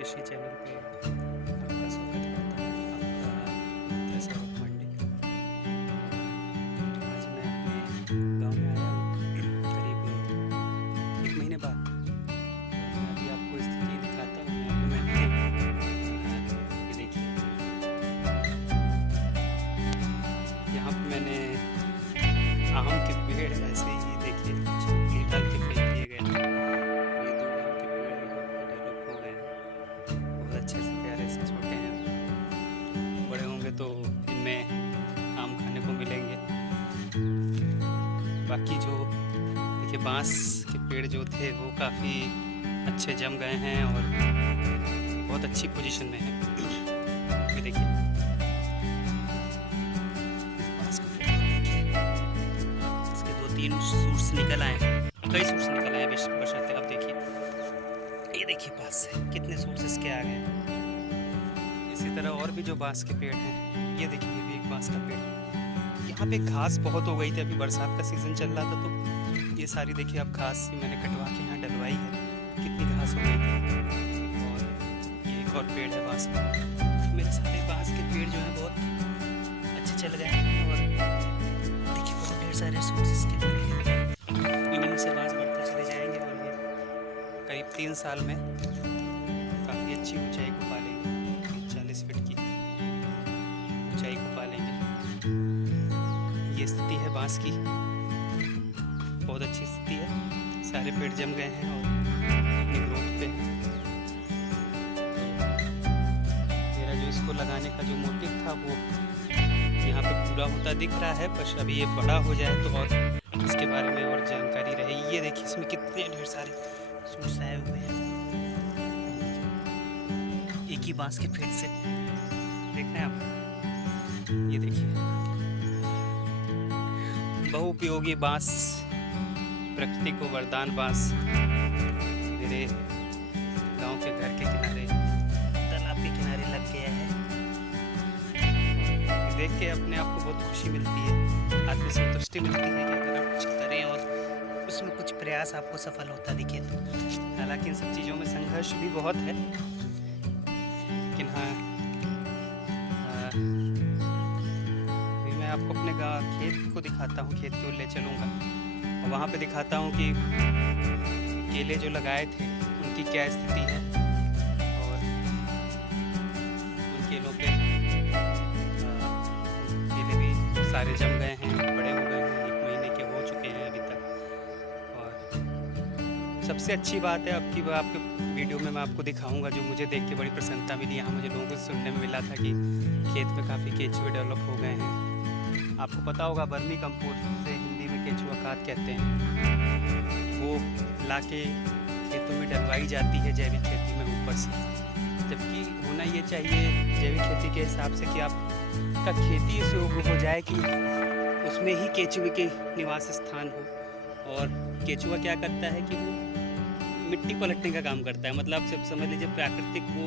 कृषि चैनल पे आपका स्वागत करता हूँ। आपका मित्र सौरभ पांडे। आज मैं अपने गांव में आया हूँ करीब 1 महीने बाद। मैं अभी आपको स्थिति दिखाता हूँ। यहाँ पे ये देखिए, यहाँ पे मैंने आम के पेड़ ऐसे ही देखिए झोंपड़ी डाल के फेंक दिए गए थे। ये 2 आम के पेड़ डेवलप हो गए हैं, बहुत अच्छे से प्यारे से छोटे हैं। बड़े होंगे तो इनमें आम खाने को मिलेंगे। बाकी जो देखिए बांस के पेड़ जो थे वो काफ़ी अच्छे जम गए हैं और बहुत अच्छी पोजीशन में हैं। ये देखिए बांस का पेड़ को देखिए, इसके 2-3 सूट्स निकल आए हैं, कई सूट्स निकल आए बरसाते। अब देखिए, ये देखिए बांस से कितने सूट्स इसके आ गए हैं। इसी तरह और भी जो बांस के पेड़ हैं, ये देखिए ये भी एक बांस का पेड़ है। यहाँ पे घास बहुत हो गई थी, अभी बरसात का सीज़न चल रहा था तो ये सारी देखिए अब घास भी मैंने कटवा के यहाँ डलवाई है। कितनी घास हो गई थी। और ये एक और पेड़ है बांस का। मेरे सारे बांस के पेड़ जो हैं बहुत अच्छे चल गए हैं और देखिए बहुत ढेर सारे सूट्स इसके निकले। इन्हीं से बांस बढ़ते चले जाएंगे और ये करीब 3 साल में काफ़ी अच्छी ऊंचाई को पालेंगे। 40 फीट की ऊंचाई को पालेंगे। ये स्थिति है बांस की, बहुत अच्छी स्थिति है। सारे पेड़ जम गए हैं और अपनी ग्रोथ पे हैं। तो मेरा जो इसको लगाने का जो मोटिव था वो यहाँ पे पूरा होता दिख रहा है। बस अभी ये बड़ा हो जाए तो और इसके बारे में और जानकारी रहेगी। ये देखिए इसमें कितने ढेर सारे सूट्स आए हुए हैं एक ही बांस के पेड़ से। देख रहे हैं आप, ये देखिए बहुउपयोगी बांस, प्रकृति को वरदान बांस मेरे गांव के घर के किनारे, तालाब के किनारे लग गया है। देख के अपने आप को बहुत खुशी मिलती है, आत्मसंतुष्टि मिलती है कि अगर आप कुछ करें और उसमें कुछ प्रयास आपको सफल होता दिखे तो। हालांकि इन सब चीज़ों में संघर्ष भी बहुत है, लेकिन हाँ मैं आपको अपने खेत को दिखाता हूँ। खेत की ओर ले चलूँगा और वहाँ पे दिखाता हूँ कि केले जो लगाए थे उनकी क्या स्थिति है। और उन केलों पे केले भी सारे जम गए हैं, बड़े हो गए हैं, 1 महीने के हो चुके हैं अभी तक। और सबसे अच्छी बात है अब की आपके वीडियो में मैं आपको दिखाऊंगा जो मुझे देख के बड़ी प्रसन्नता मिली। यहाँ मुझे लोगों से सुनने में मिला था कि खेत में काफ़ी केचुए डेवलप हो गए हैं। आपको पता होगा वर्मी कंपोस्ट से हिंदी में केचुआ खाद कहते हैं, वो लाके खेतों में डलवाई जाती है जैविक खेती में ऊपर से। जबकि होना ये चाहिए जैविक खेती के हिसाब से कि आपका खेती इस योग्य हो जाए कि उसमें ही केचुए के निवास स्थान हो। और केचुआ क्या करता है कि वो मिट्टी पलटने का काम करता है। मतलब सब समझ लीजिए प्राकृतिक वो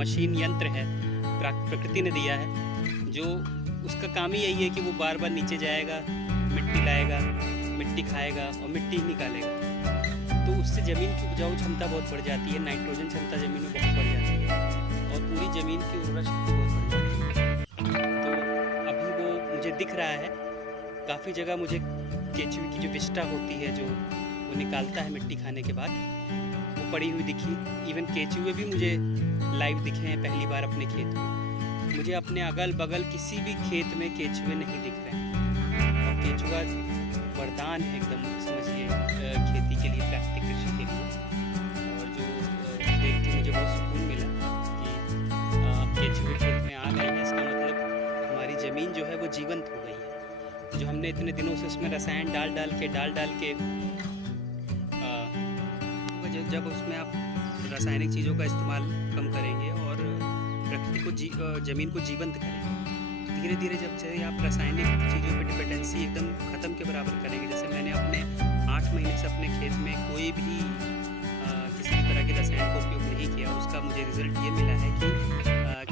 मशीन यंत्र है, प्रकृति ने दिया है, जो उसका काम ही यही है कि वो बार बार नीचे जाएगा, मिट्टी लाएगा, मिट्टी खाएगा और मिट्टी निकालेगा। तो उससे ज़मीन की उपजाऊ क्षमता बहुत बढ़ जाती है, नाइट्रोजन क्षमता ज़मीन में बहुत बढ़ जाती है और पूरी ज़मीन की उर्वरा शक्ति बहुत बढ़ जाती है। तो अभी वो मुझे दिख रहा है, काफ़ी जगह मुझे केचुए की जो विष्ठा होती है जो वो निकालता है मिट्टी खाने के बाद, वो पड़ी हुई दिखी। इवन केचुए भी मुझे लाइव दिखे हैं पहली बार अपने खेत में। मुझे अपने अगल बगल किसी भी खेत में केचुए नहीं दिख रहे हैं। और केचुआ वरदान है एकदम, समझिए खेती के लिए, प्राकृतिक कृषि के लिए। और जो देख के मुझे बहुत सुकून मिला कि केचुए खेत में आ गए हैं। इसका मतलब हमारी ज़मीन जो है वो जीवंत हो गई है। जो हमने इतने दिनों से उसमें रसायन डाल डाल के जब उसमें आप रासायनिक चीज़ों का इस्तेमाल कम करेंगे और प्रकृति को ज़मीन को जीवंत करेंगे, धीरे धीरे जब से आप रासायनिक चीज़ों पे डिपेंडेंसी एकदम ख़त्म के बराबर करेंगे। जैसे मैंने अपने 8 महीने से अपने खेत में कोई भी किसी भी तरह के रसायन का उपयोग नहीं किया। उसका मुझे रिजल्ट ये मिला है कि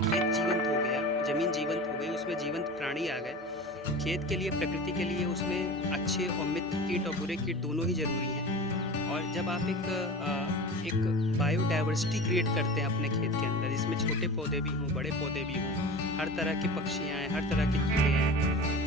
खेत जीवंत हो गया, ज़मीन जीवंत हो गई, उसमें जीवंत प्राणी आ गए। खेत के लिए, प्रकृति के लिए उसमें अच्छे और मित्र कीट और बुरे कीट दोनों ही ज़रूरी हैं। और जब आप एक बायोडाइवर्सिटी क्रिएट करते हैं अपने खेत के अंदर, जिसमें छोटे पौधे भी हों, बड़े पौधे भी हों, हर तरह के पक्षियाँ हैं, हर तरह के कीड़े हैं,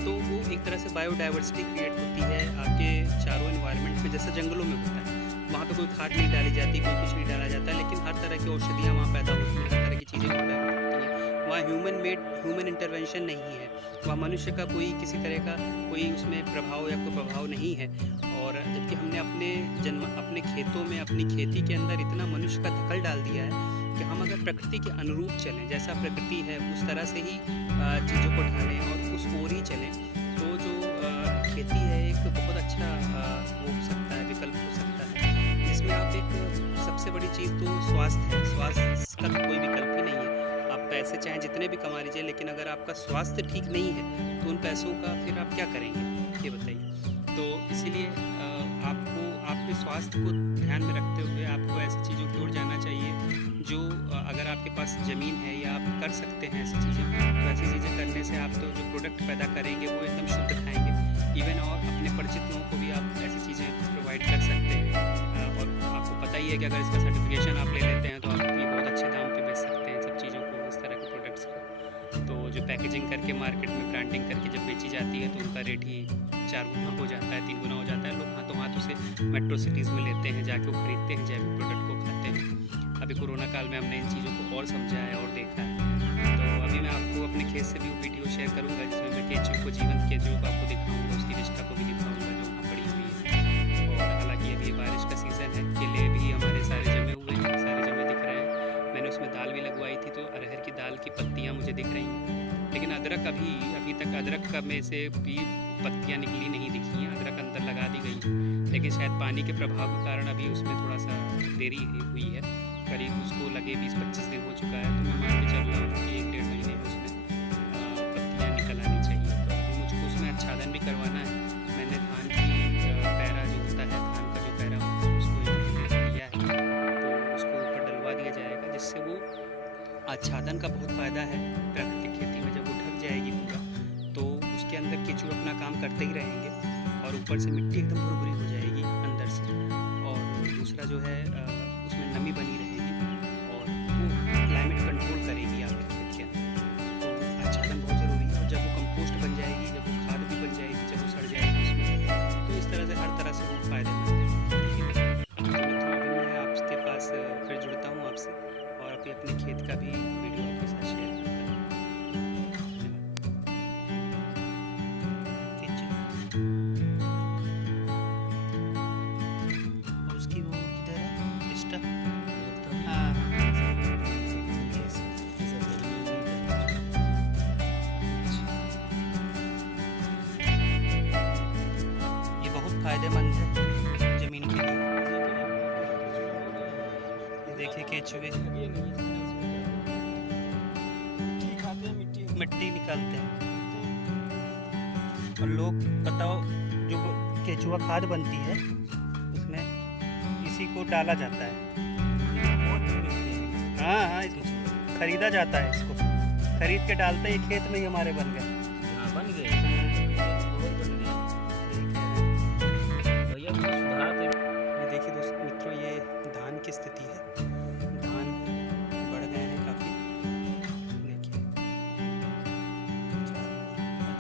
तो वो एक तरह से बायोडाइवर्सिटी क्रिएट होती है आपके चारों एनवायरनमेंट में, जैसा जंगलों में होता है। वहाँ पे कोई खाद नहीं डाली जाती, कोई कुछ नहीं डाला जाता है, लेकिन हर तरह की औषधियाँ वहाँ पैदा होती हैं, हर तरह की चीज़ें वहाँ पैदा होती हैं। वहाँ ह्यूमन इंटरवेंशन नहीं है, वहाँ मनुष्य का कोई किसी तरह का कोई उसमें प्रभाव या कोई प्रभाव नहीं है। और जबकि हमने अपने खेतों में, अपनी खेती के अंदर इतना मनुष्य का दखल डाल दिया है कि हम अगर प्रकृति के अनुरूप चलें, जैसा प्रकृति है उस तरह से ही चीज़ों को ढालें और उस ओर ही चलें, तो जो खेती है एक बहुत अच्छा वो हो सकता है, विकल्प हो सकता है, जिसमें आप एक सबसे बड़ी चीज़ तो स्वास्थ्य है। स्वास्थ्य का तो कोई विकल्प ही नहीं है। आप पैसे चाहे जितने भी कमा लीजिए, लेकिन अगर आपका स्वास्थ्य ठीक नहीं है तो उन पैसों का फिर आप क्या करेंगे, ये बताइए। तो इसीलिए आपको आपके स्वास्थ्य को ध्यान में रखते हुए आपको ऐसी चीज़ों की ओर जाना चाहिए जो अगर आपके पास ज़मीन है या आप कर सकते हैं ऐसी चीज़ें, तो ऐसी चीज़ें करने से आप तो जो प्रोडक्ट पैदा करेंगे वो एकदम शुद्ध खाएंगे। इवन और अपने परिचित लोगों को भी आप ऐसी चीज़ें प्रोवाइड कर सकते हैं। और आपको पता ही है कि अगर इसका सर्टिफिकेशन आप ले लेते हैं तो आप ये बहुत अच्छे दाम पे बेच सकते हैं सब चीज़ों को, इस तरह के प्रोडक्ट्स को। तो जो पैकेजिंग करके मार्केट में ब्रांडिंग करके जब बेची जाती है तो उनका रेट ही 4 गुना हो जाता है, 3 गुना हो जाता है। लोग हाथों हाथ उसे मेट्रो सिटीज़ में लेते हैं, जाके वो खरीदते हैं, जैविक प्रोडक्ट को खाते हैं। अभी कोरोना काल में हमने इन चीज़ों को और समझा है और देखा है। तो अभी मैं आपको अपने खेत से भी वीडियो शेयर करूँगा, जिसमें मैं केचुए को, जीवंत केचुए को आपको दिखाऊँगा, उसकी विष्ठा को भी दिखाऊँगा जो वहाँ पड़ी हुई है। और हालाँकि अभी बारिश का सीज़न है, केले भी हमारे सारे जमे हुए हैं, सारे जमे दिख रहे हैं। मैंने उसमें दाल भी लगवाई थी, तो अरहर की दाल की पत्तियाँ मुझे दिख रही हैं। लेकिन अदरक अभी तक अदरक का में से भी पत्तियाँ निकली नहीं दिखी हैं, अदरक अंदर लगा दी गई हैं, लेकिन शायद पानी के प्रभाव के कारण अभी उसमें थोड़ा सा देरी हुई है। करीब उसको लगे 20-25 दिन हो चुका है, तो मैं मान के चल रहा हूँ कि 1-1.5 महीने में उसमें पत्तियाँ निकल आनी चाहिए। तो अभी मुझको उसमें आच्छादन भी करवाना है। मैंने धान की पैरा जो होता है, धान का जो पैरा होता है उसको 1 महीने दिया है, तो उसको ऊपर डलवा दिया जाएगा, जिससे वो आच्छादन का बहुत फ़ायदा है प्राकृतिक खेती में। जब वो ढक जाएगी पूरा तो उसके अंदर केचुए अपना काम करते ही रहेंगे और ऊपर से मिट्टी एकदम भुरभुरी हो जाएगी अंदर से। और दूसरा जो है उसमें नमी बनी रहेगी और वो क्लाइमेट कंट्रोल करेगी आपके खेत के अंदर। तो आच्छादन बहुत ज़रूरी है। और जब वो कंपोस्ट बन जाएगी, जब वो खाद भी बन जाएगी, जब वो सड़ जाएगी उसमें, तो इस तरह से हर तरह से वो फ़ायदेमंद है। तो मित्रों, अभी मैं आपके पास फिर जुड़ता हूँ आपसे और अभी अपने खेत का भी वीडियो आपके साथ शेयर करता हूँ। और उसकी वो किधर है लिस्टा? हाँ, ये बहुत फायदेमंद है ज़मीन के लिए। देखिए केचुए मिट्टी निकालते हैं। और लोग बताओ, जो केचुआ खाद बनती है उसमें इसी को डाला जाता है। हाँ, इसको खरीदा जाता है, इसको खरीद के डालते ही खेत में ही हमारे बन गए। बन गए भैया, सुधार दे। ये देखिए दोस्तों, मित्रों, ये धान की स्थिति है। धान बढ़ गए हैं काफ़ी। देखिए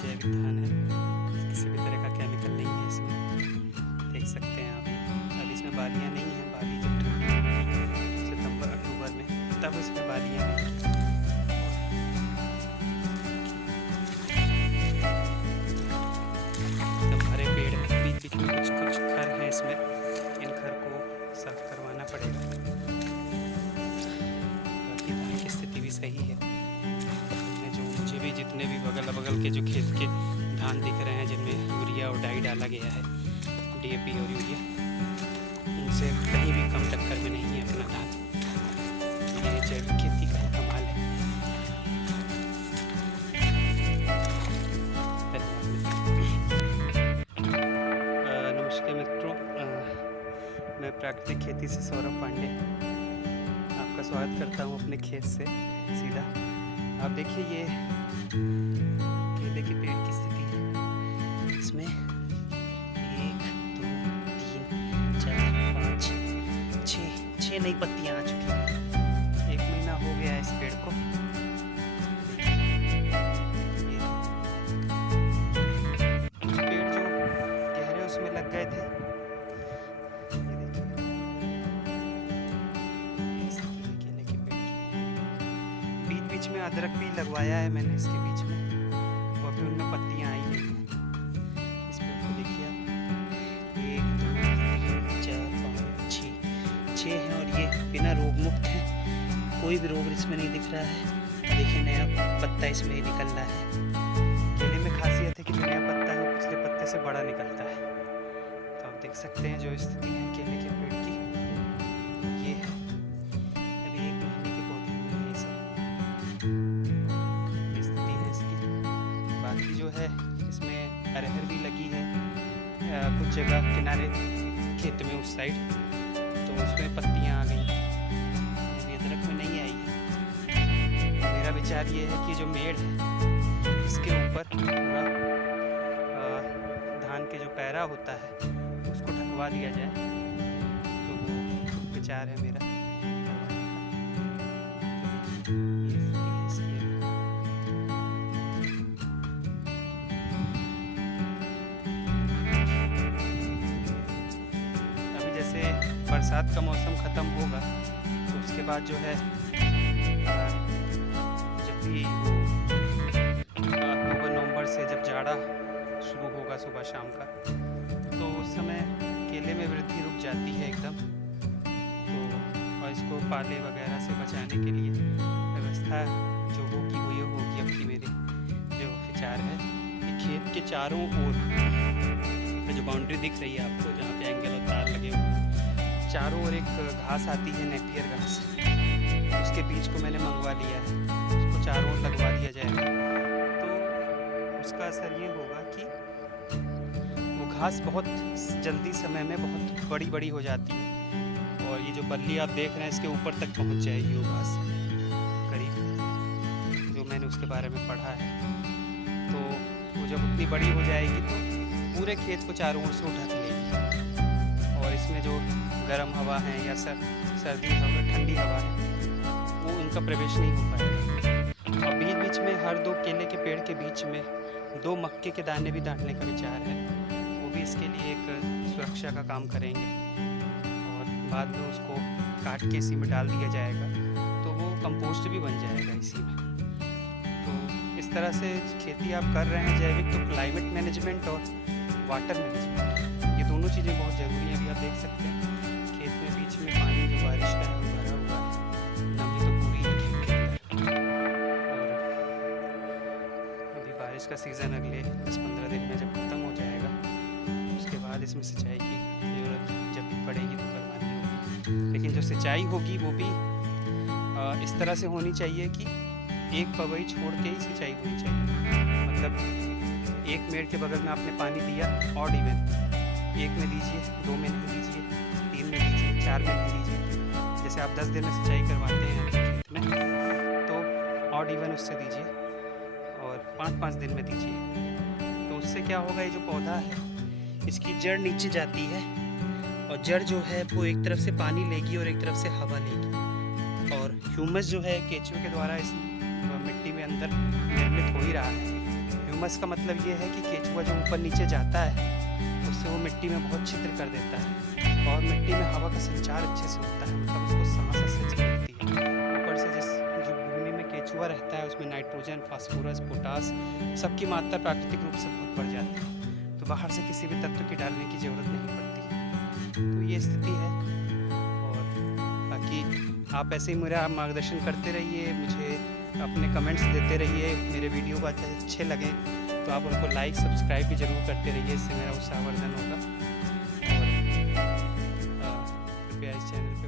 जैविक धान है, किसी भी तरह का केमिकल नहीं है इसमें, देख सकते हैं आप। अब इसमें बालियाँ नहीं हैं, बाली जब ठंडी सितंबर-अक्टूबर में तब इसमें बालियाँ हैं। तब हरे पेड़ हैं, बीच बीच में कुछ कुछ खर हैं इसमें, इन खर को साफ करवाना पड़ेगा। बाकी धान की स्थिति भी सही है। जो मुझे भी जितने भी बगल के जो खेत के धान दिख रहे हैं जिनमें यूरिया और डाई डाला गया है, DAP और यूरिया, उनसे कहीं भी कम टक्कर में नहीं है अपना धान। ये जैविक खेती का ही कमाल है। नमस्कार मित्रों, मैं प्राकृतिक खेती से सौरभ पांडे आपका स्वागत करता हूं अपने खेत से सीधा। आप देखिए ये केले के पेड़ की स्थिति है। इसमें 1 2 3 4 5 ये नई पत्तियां आ चुकी हैं। 1 महीना हो गया है इस पेड़ को। कुछ पेड़ जो गहरे उसमें लग गए थे, ये देखिए, ये इसकी केले के पेड़ की। बीच बीच में अदरक भी लगवाया है मैंने इसके बीच में, वो अभी उनमें पत्तियां आई नहीं हैं। इस पेड़ को देखिए आप, 1 2 3 4 5 6 हैं और ये बिना रोग मुक्त है, कोई भी रोग इसमें नहीं दिख रहा है। देखिए नया पत्ता इसमें ही निकल रहा है। केले में खासियत है कि जो नया पत्ता है वो पिछले पत्ते से बड़ा निकलता है। तो आप देख सकते हैं जो स्थिति है केले के पेड़ की, ये है। अभी 1 महीने के पौधे हुए हैं ये सब, ये स्थिति है इसकी। बाकी जो है इसमें अरहर भी लगी है कुछ जगह किनारे खेत में उस साइड, तो उसमें पत्तियां आ गई, अभी अदरक में नहीं आई है। मेरा विचार ये है कि जो मेड़ है इसके ऊपर पूरा धान के जो पैरा होता है उसको ढकवा दिया जाए, तो वो विचार है मेरा करवाने का। ये स्थिति है इसकी अभी। जैसे बरसात का मौसम ख़त्म होगा तो उसके बाद जो है जब भी अक्टूबर नवंबर से जब जाड़ा शुरू होगा सुबह शाम का, तो उस समय केले में वृद्धि रुक जाती है एकदम। तो और इसको पाले वगैरह से बचाने के लिए व्यवस्था जो होगी वो ये होगी अब की मेरे जो विचार है कि खेत के चारों ओर जो बाउंड्री दिख रही है आपको, जहाँ पे एंगल और तार लगे हुए हैं, चारों ओर एक घास आती है, नेपियर घास, उसके बीज को मैंने मंगवा लिया है, उसको चारों ओर लगवा दिया जाएगा। तो उसका असर ये होगा कि वो घास बहुत जल्दी समय में बहुत बड़ी बड़ी हो जाती है, और ये जो बल्ली आप देख रहे हैं इसके ऊपर तक पहुंच जाएगी वो घास करीब, जो मैंने उसके बारे में पढ़ा है। तो वो जब उतनी बड़ी हो जाएगी तो पूरे खेत को चारों ओर से ढक लेगी, और इसमें जो गर्म हवा है या सर्दी हवा, ठंडी हवा है, वो उनका प्रवेश नहीं हो पाएगा। और बीच बीच में हर 2 केले के पेड़ के बीच में 2 मक्के के दाने भी डालने का विचार है, वो भी इसके लिए एक सुरक्षा का काम करेंगे। और बाद में उसको काट के इसी में डाल दिया जाएगा, तो वो कंपोस्ट भी बन जाएगा इसी में। तो इस तरह से खेती आप कर रहे हैं जैविक, तो क्लाइमेट मैनेजमेंट और वाटर मैनेजमेंट, ये दोनों चीज़ें बहुत ज़रूरी हैं। अभी आप देख सकते हैं खेत में बीच में पानी जो बारिश का है वो भरा हुआ है, नमी तो पूरी है खेत के अंदर। और अभी बारिश का सीज़न अगले 10-15 दिन में जब ख़त्म हो जाएगा, उसके बाद इसमें सिंचाई की ज़रूरत जब भी पड़ेगी तो करवानी होगी। लेकिन जो सिंचाई होगी वो भी इस तरह से होनी चाहिए कि एक पवई छोड़ के ही सिंचाई होनी चाहिए। मतलब एक मेड़ के बगल में आपने पानी दिया ऑड इवन, 1 में दीजिए, 2 में नहीं दीजिए, 3 में दीजिए, 4 में नहीं दीजिए। जैसे आप 10 दिन में सिंचाई करवाते हैं खेत में, तो ऑड इवन उससे दीजिए, और 5-5 दिन में दीजिए। तो उससे क्या होगा, ये जो पौधा है इसकी जड़ नीचे जाती है, और जड़ जो है वो एक तरफ से पानी लेगी और एक तरफ से हवा लेगी, और ह्यूमस जो है केंचुए के द्वारा इस मिट्टी में अंदर निर्मित हो ही रहा है। ह्यूमस का मतलब ये है कि केंचुआ जो ऊपर नीचे जाता है उससे वो मिट्टी में बहुत छिद्र कर देता है, और मिट्टी में हवा का संचार अच्छे से होता है, मतलब उसको सांस अच्छे से मिलती है। ऊपर से जिस जो भूमि में केंचुआ रहता है उसमें नाइट्रोजन, फास्फोरस, पोटास सबकी मात्रा प्राकृतिक रूप से बहुत बढ़ जाती है, तो बाहर से किसी भी तत्व की डालने की ज़रूरत नहीं पड़ती। तो ये स्थिति है। और बाकी आप ऐसे ही मेरा मार्गदर्शन करते रहिए, मुझे अपने कमेंट्स देते रहिए। मेरे वीडियो को अच्छे लगें तो आप उनको लाइक सब्सक्राइब भी ज़रूर करते रहिए, इससे मेरा उत्साहवर्धन होगा। और कृपया इस चैनल पे